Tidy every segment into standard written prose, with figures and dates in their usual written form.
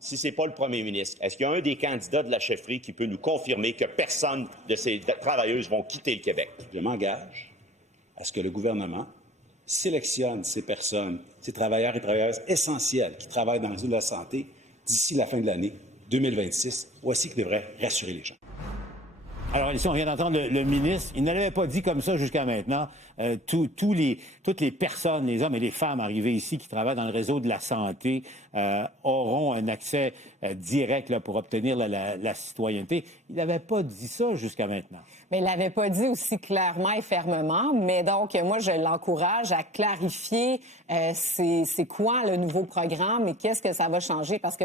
si ce n'est pas le premier ministre? Est-ce qu'il y a un des candidats de la chefferie qui peut nous confirmer que personne de ces travailleuses vont quitter le Québec? Je m'engage à ce que le gouvernement sélectionne ces personnes, ces travailleurs et travailleuses essentiels qui travaillent dans le réseau de la santé d'ici la fin de l'année 2026. Voici qui devrait rassurer les gens. Alors, ici, on vient d'entendre le ministre. Il ne l'avait pas dit comme ça jusqu'à maintenant. Toutes les personnes, les hommes et les femmes arrivés ici qui travaillent dans le réseau de la santé auront un accès direct là, pour obtenir la citoyenneté. Il n'avait pas dit ça jusqu'à maintenant. Mais il l'avait pas dit aussi clairement et fermement. Mais donc, moi, je l'encourage à clarifier c'est quoi le nouveau programme et qu'est-ce que ça va changer. Parce que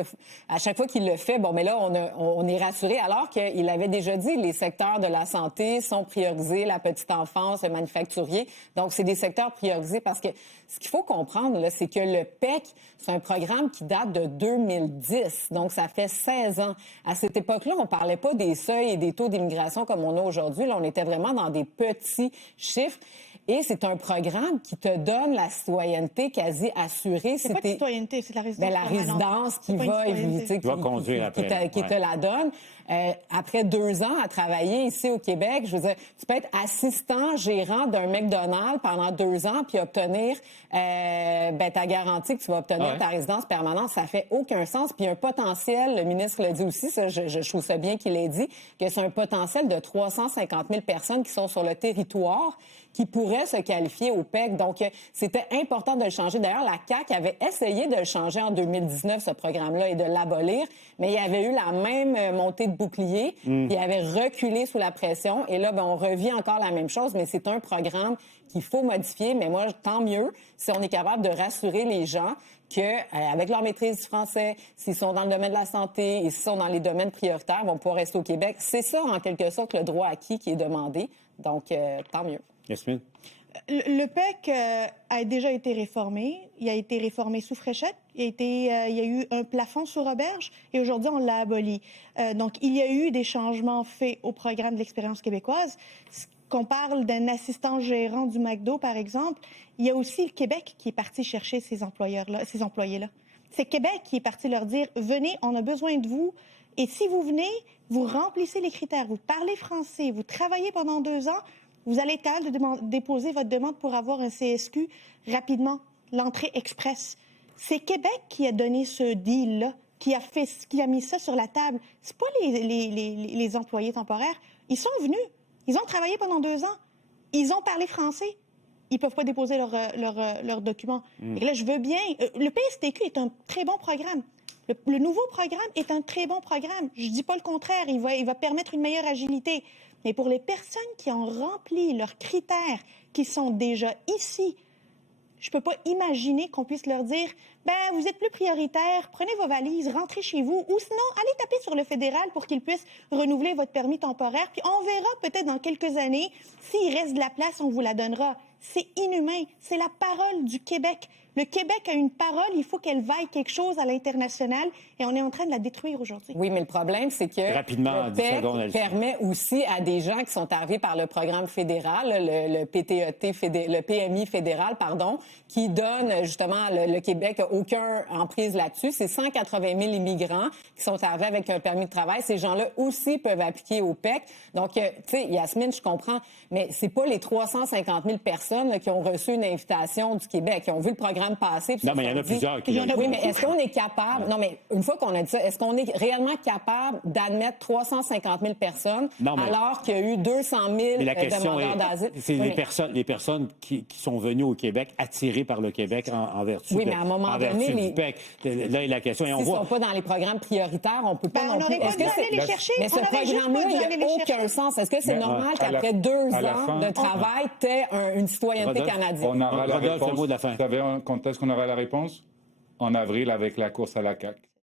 à chaque fois qu'il le fait, bon, mais là, on est rassuré. Alors qu'il avait déjà dit, les secteurs de la santé sont priorisés, la petite enfance, le manufacturier. Donc, c'est des secteurs priorisés parce que ce qu'il faut comprendre, là, c'est que le PEC, c'est un programme qui date de 2010. Donc, ça fait 16 ans. À cette époque-là, on parlait pas des seuils et des taux d'immigration comme on a aujourd'hui. Là, on était vraiment dans des petits chiffres. Et c'est un programme qui te donne la citoyenneté quasi assurée. C'est pas de citoyenneté, c'est la résidence. La résidence qui va éviter, qui te la donne. Après 2 ans à travailler ici au Québec, je veux dire, tu peux être assistant gérant d'un McDonald's pendant 2 ans puis obtenir ta garantie que tu vas obtenir ta résidence permanente. Ça fait aucun sens. Puis un potentiel, le ministre l'a dit aussi, ça, je trouve ça bien qu'il l'ait dit, que c'est un potentiel de 350 000 personnes qui sont sur le territoire qui pourraient se qualifier au PEC. Donc, c'était important de le changer. D'ailleurs, la CAQ avait essayé de le changer en 2019, ce programme-là, et de l'abolir, mais il y avait eu la même montée de bouclier, il avait reculé sous la pression, et là, on revit encore la même chose, mais c'est un programme qu'il faut modifier, mais moi, tant mieux si on est capable de rassurer les gens qu'avec leur maîtrise du français, s'ils sont dans le domaine de la santé et s'ils sont dans les domaines prioritaires, ils vont pouvoir rester au Québec. C'est ça, en quelque sorte, le droit acquis qui est demandé. Donc, tant mieux. Yasmine? Le PEC a déjà été réformé. Il a été réformé sous Fréchette. Il y a eu un plafond sur auberge et aujourd'hui, on l'a aboli. Donc, il y a eu des changements faits au programme de l'expérience québécoise. Qu'on parle d'un assistant gérant du McDo, par exemple, il y a aussi le Québec qui est parti chercher ces employés-là. C'est Québec qui est parti leur dire « Venez, on a besoin de vous. Et si vous venez, vous remplissez les critères, vous parlez français, vous travaillez pendant 2 ans, vous allez être capable de déposer votre demande pour avoir un CSQ rapidement, l'entrée express. » C'est Québec qui a donné ce deal-là, qui a mis ça sur la table. C'est pas les employés temporaires. Ils sont venus. Ils ont travaillé pendant 2 ans. Ils ont parlé français. Ils peuvent pas déposer leurs documents. Et là, je veux bien... Le PSTQ est un très bon programme. Le nouveau programme est un très bon programme. Je dis pas le contraire. Il va permettre une meilleure agilité. Mais pour les personnes qui ont rempli leurs critères, qui sont déjà ici, je peux pas imaginer qu'on puisse leur dire « vous êtes plus prioritaire, prenez vos valises, rentrez chez vous. » Ou sinon, allez taper sur le fédéral pour qu'ils puissent renouveler votre permis temporaire. Puis on verra peut-être dans quelques années, s'il reste de la place, on vous la donnera. C'est inhumain. C'est la parole du Québec. Le Québec a une parole, il faut qu'elle vaille quelque chose à l'international et on est en train de la détruire aujourd'hui. Oui, mais le problème, c'est que le PEC permet aussi à des gens qui sont arrivés par le programme fédéral, le PMI fédéral, qui donne justement le Québec n'a aucun emprise là-dessus. C'est 180 000 immigrants qui sont arrivés avec un permis de travail. Ces gens-là aussi peuvent appliquer au PEC. Donc, tu sais, Yasmine, je comprends, mais c'est pas les 350 000 personnes là, qui ont reçu une invitation du Québec, qui ont vu le programme passer. Non, mais il y en a plusieurs qui... Oui, mais est-ce qu'on est capable... Non, mais une fois qu'on a dit ça, est-ce qu'on est réellement capable d'admettre 350 000 personnes alors qu'il y a eu 200 000 demandeurs d'asile? C'est les personnes qui sont venues au Québec, attirées par le Québec en vertu mais à un moment donné, du PEC. Là est la question. S'ils ne sont pas dans les programmes prioritaires, on ne peut pas non plus... Est-ce que c'est les chercher? Mais ce programme-là, il n'y a aucun sens. Est-ce que c'est normal qu'après 2 ans de travail, tu aies une citoyenneté canadienne? On aura la réponse. Vous savez quand est-ce qu'on aura la réponse? En avril avec la course à la CAQ.